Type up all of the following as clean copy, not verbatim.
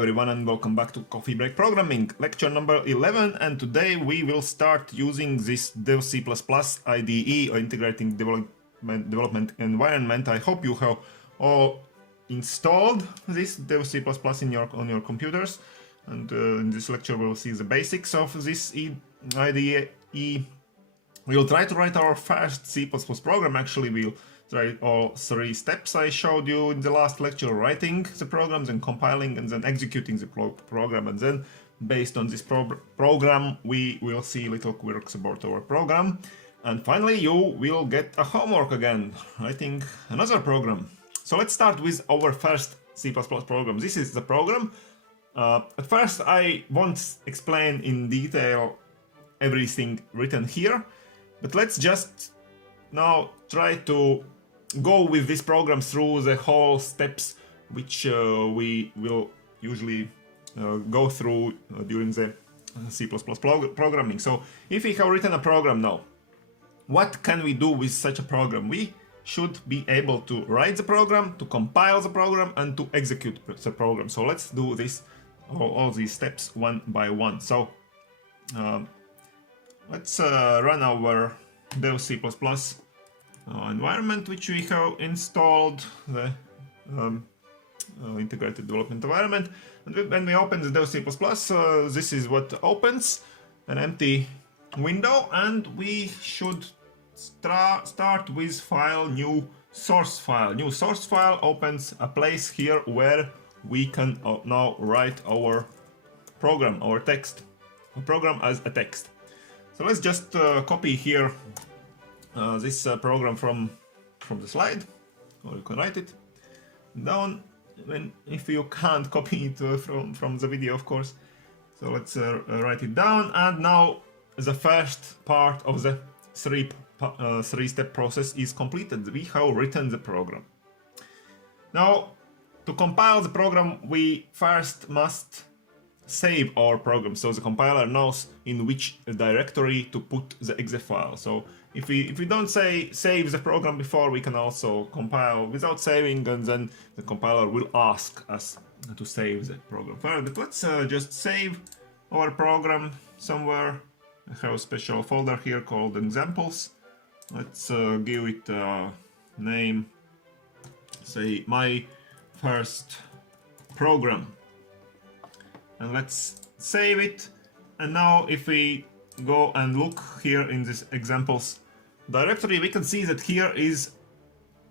everyone and welcome back to Coffee Break Programming, lecture number 11, and today we will start using this Dev C++ IDE or Integrating Development Environment. I hope you have all installed this Dev C++ on your computers, and in this lecture we'll see the basics of this IDE. We'll try to write our first C++ program. Actually, we'll try all three steps I showed you in the last lecture: writing the programs and compiling and then executing the program. And then based on this program, we will see little quirks about our program. And finally, you will get a homework again, writing another program. So let's start with our first C++ program. This is the program. At first, I won't explain in detail everything written here, but let's just now try to go with this program through the whole steps which we will usually go through during the C++ programming. So if we have written a program now, what can we do with such a program? We should be able to write the program, to compile the program, and to execute the program. So let's do this, all these steps one by one. So let's run our Dev C++ environment which we have installed, the integrated development environment. And when we open the Dev C++, this is what opens: an empty window, and we should start with file, new source file. New source file opens a place here where we can now write our program, our text, a program as a text. So let's just copy here this program from the slide, or you can write it down if you can't copy it from the video, of course. So let's write it down, and now the first part of the three-step process is completed. We have written the program. Now, to compile the program, we first must save our program, so the compiler knows in which directory to put the exe file. So if we don't save the program before, we can also compile without saving, and then the compiler will ask us to save the program further. But let's just save our program somewhere. I have a special folder here called examples. Let's give it a name, say my first program, and let's save it. And now if we go and look here in this examples directory, we can see that here is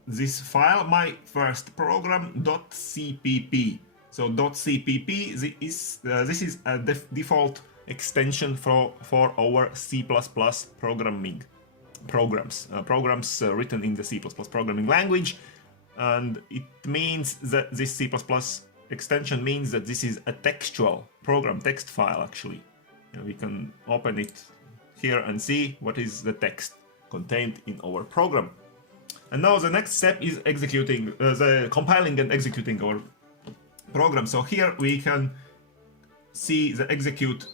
this file, my first program.cpp. So .cpp this is a default extension for our C++ programming programs written in the C++ programming language, and it means that this C++ extension means that this is a textual program, text file actually. We can open it here and see what is the text contained in our program. And now the next step is executing, the compiling and executing our program. So here we can see the execute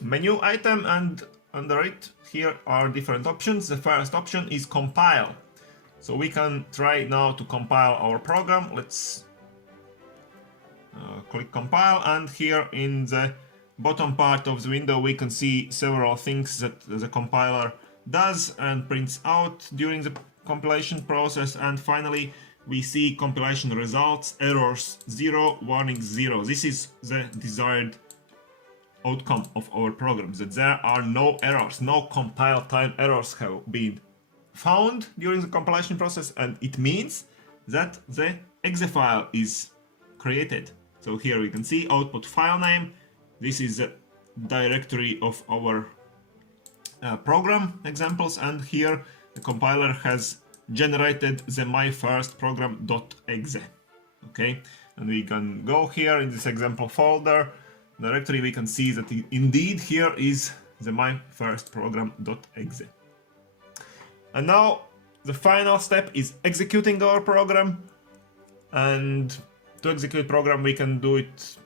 menu item, and under it here are different options. The first option is compile. So we can try now to compile our program. Let's click compile, and here in the bottom part of the window we can see several things that the compiler does and prints out during the compilation process. And finally we see compilation results, errors 0, warning 0. This is the desired outcome of our program, that there are no errors, no compile time errors have been found during the compilation process, and it means that the exe file is created. So here we can see output file name. This is the directory of our program examples, and here the compiler has generated the my first program.exe. Okay, and we can go here in this example folder directory. We can see that indeed here is the my first program.exe. And now the final step is executing our program. And to execute program we can do it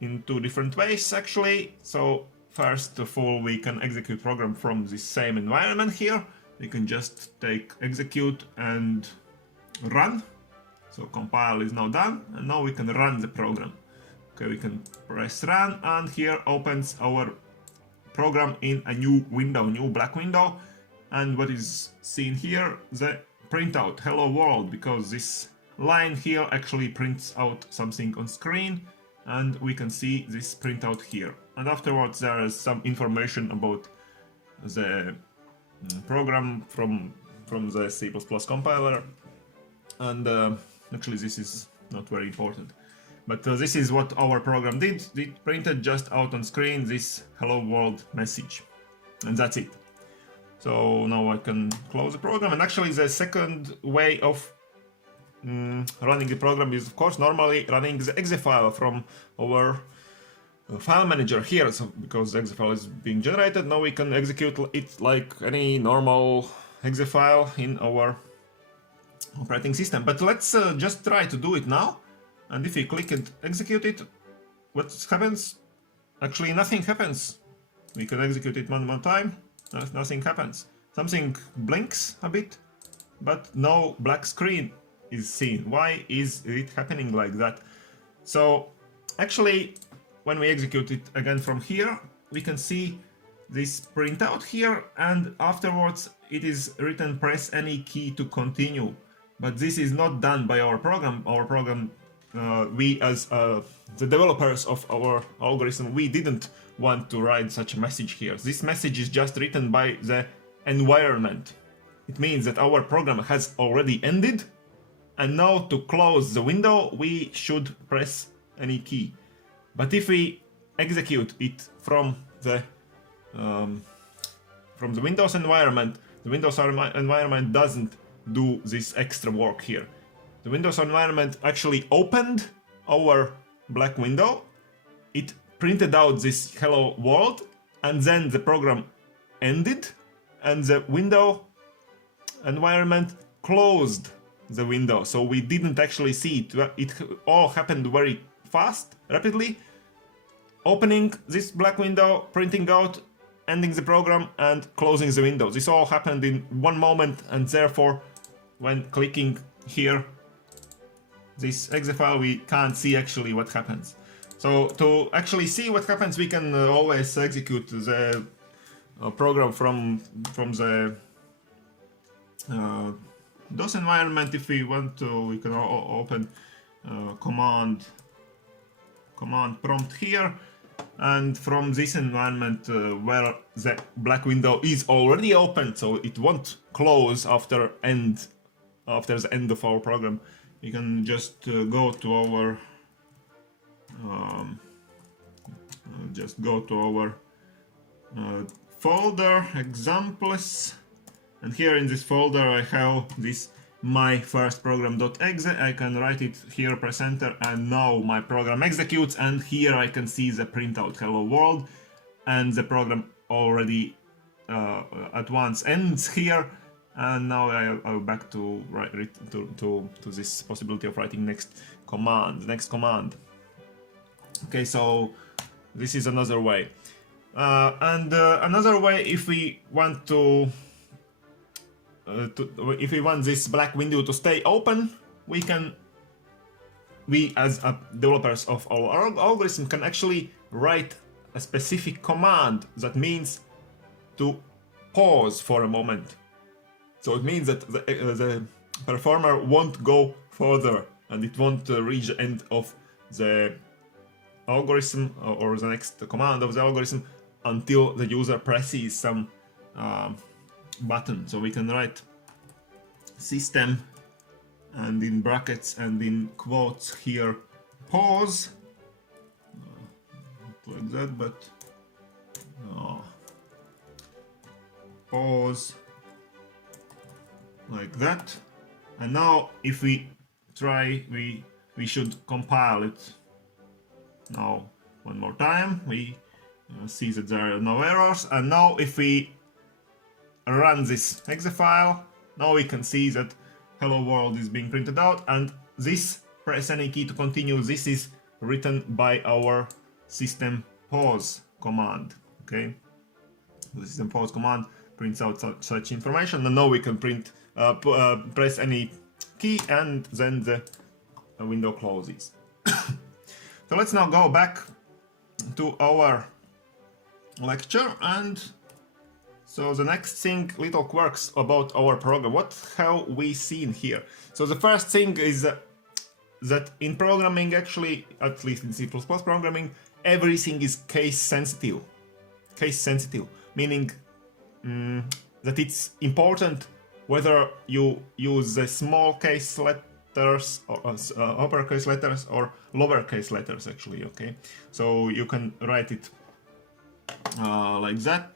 in two different ways actually. So first of all, we can execute program from this same environment here. We can just take execute and run. So compile is now done, and now we can run the program. Okay, we can press run, and here opens our program in a new window, new black window. And what is seen here, the printout hello world, because this line here actually prints out something on screen, and we can see this printout here. And afterwards there is some information about the program from the C++ compiler, and actually this is not very important. But this is what our program did. It printed just out on screen this hello world message, and that's it. So now I can close the program, and actually the second way of running the program is of course normally running the exe file from our file manager here. So because the exe file is being generated, now we can execute it like any normal exe file in our operating system. But let's just try to do it now. And if we click and execute it, what happens? Actually nothing happens. We can execute it one more time, nothing happens. Something blinks a bit, but no black screen is seen. Why is it happening like that? So actually when we execute it again from here, we can see this printout here, and afterwards it is written press any key to continue. But this is not done by our program. Our program, we as the developers of our algorithm, we didn't want to write such a message here. This message is just written by the environment. It means that our program has already ended, and now to close the window we should press any key. But if we execute it from the Windows environment, the Windows environment doesn't do this extra work here. The Windows environment actually opened our black window, it printed out this hello world, and then the program ended, and the window environment closed the window. So we didn't actually see it. It all happened very fast, rapidly. Opening this black window, printing out, ending the program, and closing the window. This all happened in one moment, and therefore when clicking here this exe file, we can't see actually what happens. So to actually see what happens, we can always execute the program from the DOS environment. If we want to, we can open command prompt here, and from this environment where the black window is already open, so it won't close after the end of our program. You can just go to our folder examples, and here in this folder I have this my first program.exe. I can write it here, press enter, and now my program executes, and here I can see the printout hello world, and the program already at once ends here. And now I'll back to this possibility of writing next command. Okay, so this is another way. And another way, if we want if we want this black window to stay open, we as developers of our algorithm can actually write a specific command that means to pause for a moment. So it means that the performer won't go further, and it won't reach the end of the algorithm or the next command of the algorithm until the user presses some button. So we can write system, and in brackets and in quotes here pause, not like that, but pause like that. And now if we try, we should compile it now one more time. We see that there are no errors, and now if we run this exe file, now we can see that hello world is being printed out, and this press any key to continue, this is written by our system pause command. Okay, the system pause command prints out such information, and now we can press any key, and then the window closes. So let's now go back to our lecture, and so the next thing, little quirks about our program. What have we seen here? So the first thing is that in programming, actually, at least in C++ programming, everything is case sensitive. Case sensitive, meaning that it's important whether you use the small case letters or uppercase letters or lowercase letters, actually. Okay, so you can write it like that.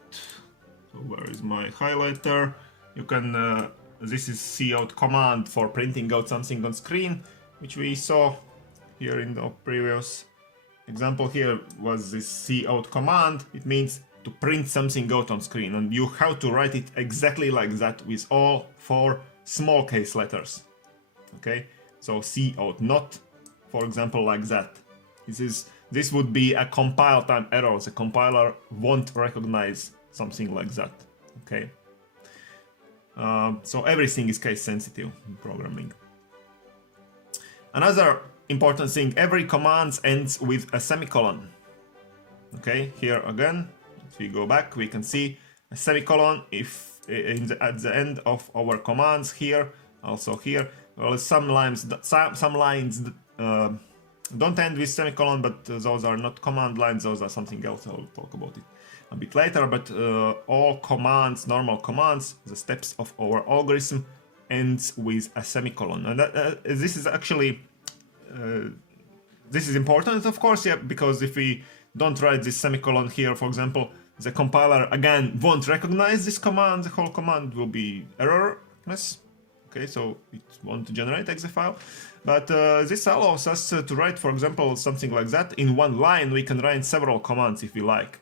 So where is my highlighter? You can this is cout command for printing out something on screen, which we saw here in the previous example. Here was this cout command. It means to print something out on screen, and you have to write it exactly like that with all 4 small case letters. Okay, so cout, not, for example, like that. This would be a compile time error. The compiler won't recognize something like that. Okay, so everything is case sensitive in programming. Another important thing: every command ends with a semicolon. Okay, here again, if we go back, we can see a semicolon if at the end of our commands. Here, also here, well, some lines don't end with semicolon, but those are not command lines, those are something else. I'll talk about it a bit later. But all commands, normal commands, the steps of our algorithm ends with a semicolon, and this is actually this is important, of course, yeah, because if we don't write this semicolon here, for example, the compiler again won't recognize this command. The whole command will be errorless. Okay, so it won't generate exe file. But this allows us to write, for example, something like that. In one line, we can write several commands if we like.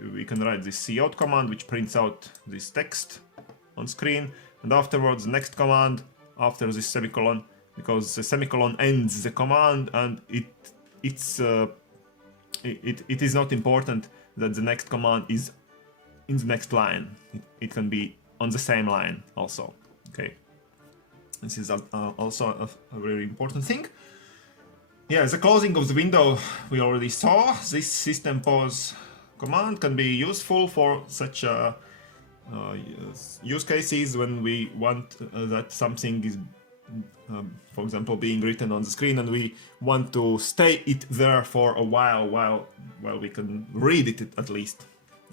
We can write this cout command, which prints out this text on screen, and afterwards, next command after this semicolon, because the semicolon ends the command, and it is not important that the next command is in the next line. It can be on the same line also. Okay, this is also a very important thing. Yeah, the closing of the window we already saw. This system pause command can be useful for such use cases when we want that something is for example, being written on the screen, and we want to stay it there for a while we can read it at least,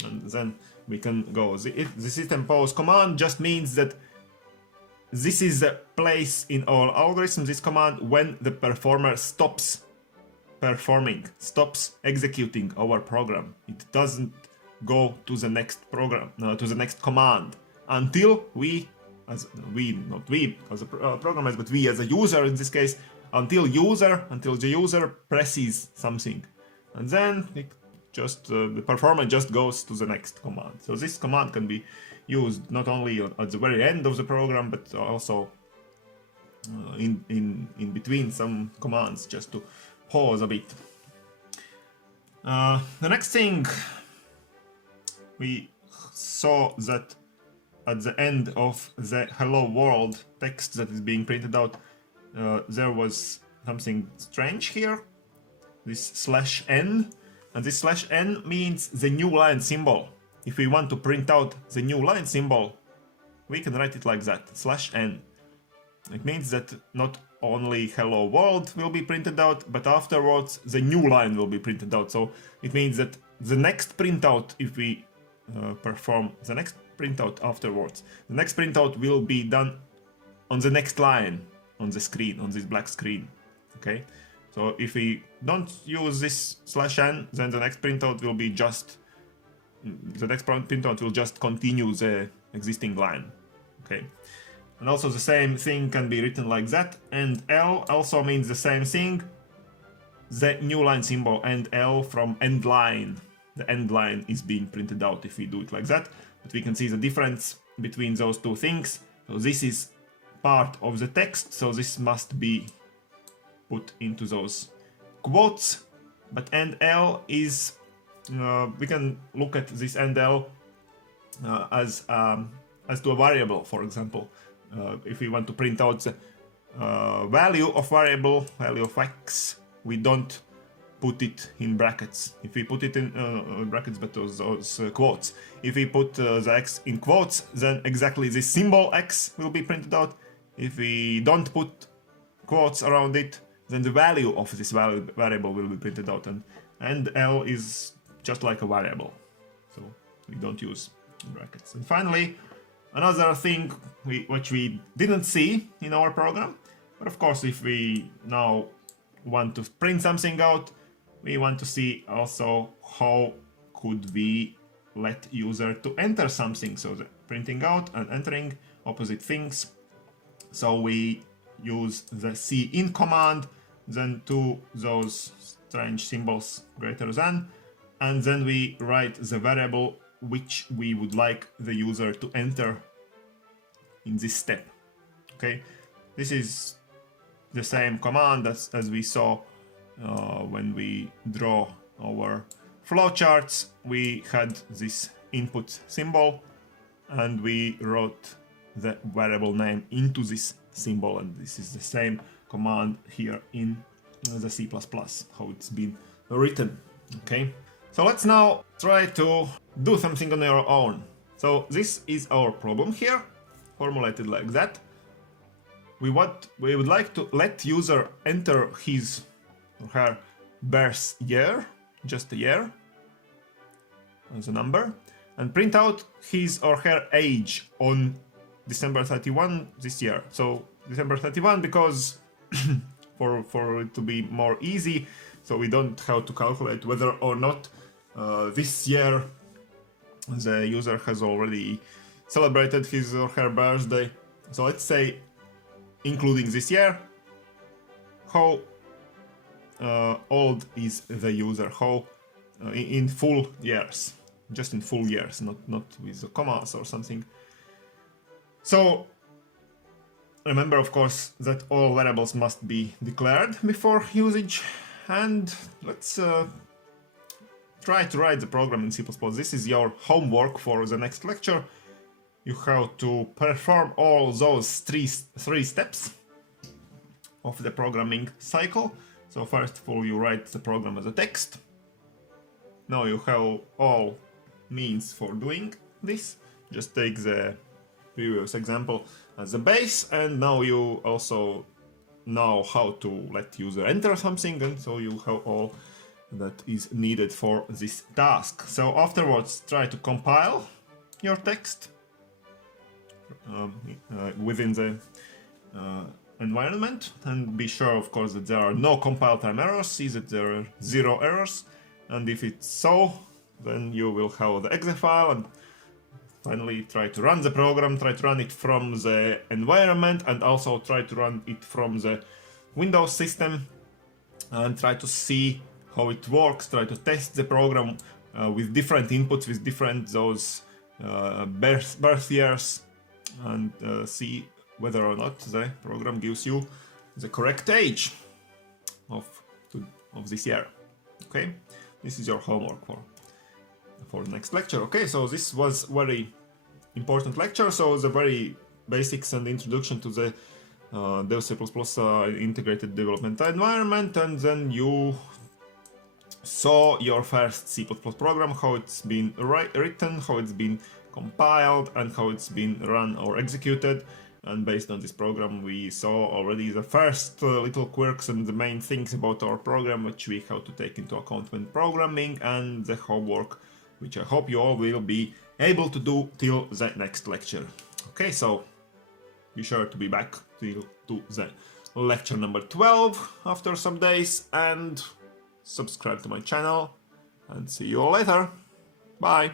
and then we can go. The system pause command just means that this is the place in our algorithm, this command, when the performer stops performing, stops executing our program. It doesn't go to the next program, to the next command, until not we as programmers, but we as a user in this case, until the user presses something, and then it just the performer just goes to the next command. So this command can be used not only at the very end of the program, but also in between some commands, just to pause a bit. The next thing we saw that at the end of the hello world text that is being printed out, there was something strange here, this /n, and this /n means the new line symbol. If we want to print out the new line symbol, we can write it like that, /n. It means that not only hello world will be printed out, but afterwards the new line will be printed out. So it means that the next printout, if we perform the next printout afterwards, the next printout will be done on the next line on the screen, on this black screen. Okay, so if we don't use this /n, then the next printout will be just continue the existing line. Okay, and also the same thing can be written like that, and L also means the same thing, the new line symbol, and L from end line. The end line is being printed out if we do it like that. But we can see the difference between those two things. So this is part of the text, so this must be put into those quotes. But end L is, we can look at this end L as to a variable, for example. If we want to print out the value of variable, value of x, we don't put it in brackets. If we put it in brackets, but those quotes. If we put the x in quotes, then exactly this symbol x will be printed out. If we don't put quotes around it, then the value of this variable will be printed out, and L is just like a variable, so we don't use brackets. And finally, another thing which we didn't see in our program, but of course if we now want to print something out, we want to see also how could we let user to enter something, so the printing out and entering opposite things. So we use the cin command, then to those strange symbols greater than, and then we write the variable which we would like the user to enter in this step. Okay, this is the same command as we saw when we draw our flowcharts. We had this input symbol and we wrote the variable name into this symbol, and this is the same command here in the C++, how it's been written. Okay, so let's now try to do something on our own. So this is our problem here, formulated like that. We would like to let user enter his or her birth year, just a year as a number, and print out his or her age on December 31 this year. So December 31 because for it to be more easy, so we don't have to calculate whether or not this year the user has already celebrated his or her birthday. So let's say including this year, how old is the user, how in full years, just in full years, not with the commas or something. So remember, of course, that all variables must be declared before usage, and let's try to write the program in C++. This is your homework for the next lecture. You have to perform all those three steps of the programming cycle. So first of all, you write the program as a text. Now you have all means for doing this. Just take the previous example as a base, and now you also know how to let user enter something, and so you have all that is needed for this task. So afterwards, try to compile your text within the environment, and be sure, of course, that there are no compile time errors. See that there are 0 errors, and if it's so, then you will have the exe file, and finally try to run the program, try to run it from the environment, and also try to run it from the Windows system, and try to see how it works, try to test the program with different inputs, with different those birth years, and see whether or not the program gives you the correct age of this year. Okay, this is your homework for the next lecture. Okay, so this was very important lecture. So the very basics and introduction to the Dev C++ integrated development environment, and then you saw your first C++ program, how it's been written, how it's been compiled, and how it's been run or executed. And based on this program, we saw already the first little quirks and the main things about our program which we have to take into account when programming, and the homework which I hope you all will be able to do till the next lecture. Okay, so be sure to be back to the lecture number 12 after some days, and subscribe to my channel, and see you all later. Bye!